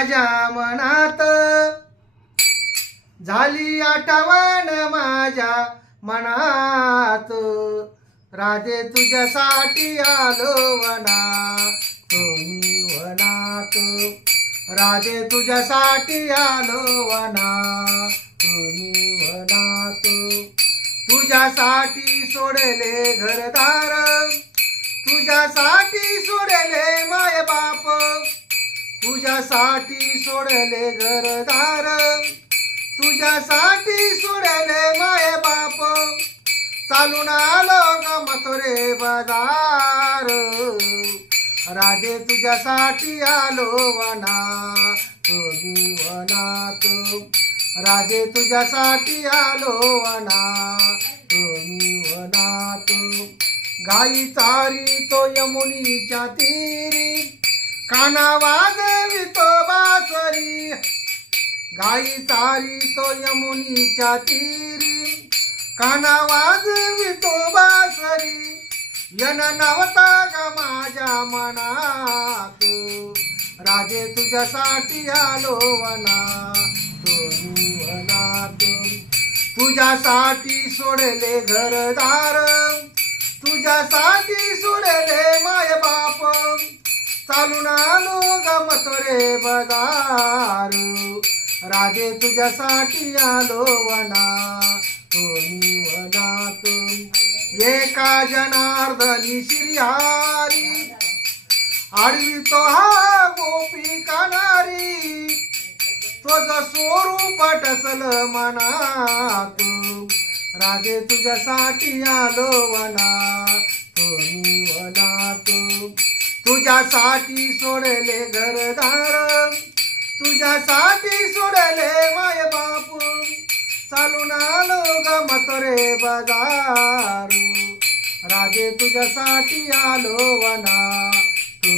माझ्या मनात. झाली आठवण माझ्या मनात. राधे तुझ्यासाठी आलो वना तुम्ही वनात राधे तुझ्यासाठी आलो वना तुम्ही वनात तुझ्यासाठी सोडले घरदार. तुझ्यासाठी तुझ्यासाठी सोडले घरदार. तुझ्यासाठी सोडले माय बाप. चालून आलो ग मथुरे बाजार. राधे तुझ्यासाठी आलो वना तुम्ही वनात. राधे तुझ्यासाठी आलो वना तुम्ही वनात. गाई चारी तो यमुनीच्या तीरी. काना वाजे गाई चारी तो यमुनीच्या तीरी. काना वाजवितो बासरी. यन नवता ग माझ्या मनात. राजे तुझ्यासाठी आलो वना तुम्ही वनात. तुझ्यासाठी सोडले घरदार. तुझ्यासाठी सोडले माय बाप. चालून आलो ग मथुरे बजार. राजे तुझ्यासाठी आलो वना तुम्ही वनात एका जनार्दनी श्रीहारी आडवी तो हा गोपी कानारी. तुझ स्वरूप टसल मनात राजे तुझ्यासाठी आलो वना तुम्ही वनात तुझ्यासाठी सोडले घरदार तुझ्यासाठी सोडले माय बापू. चालून आलो ग मतरे बाजारू. राजे तुझ्यासाठी आलो वना तू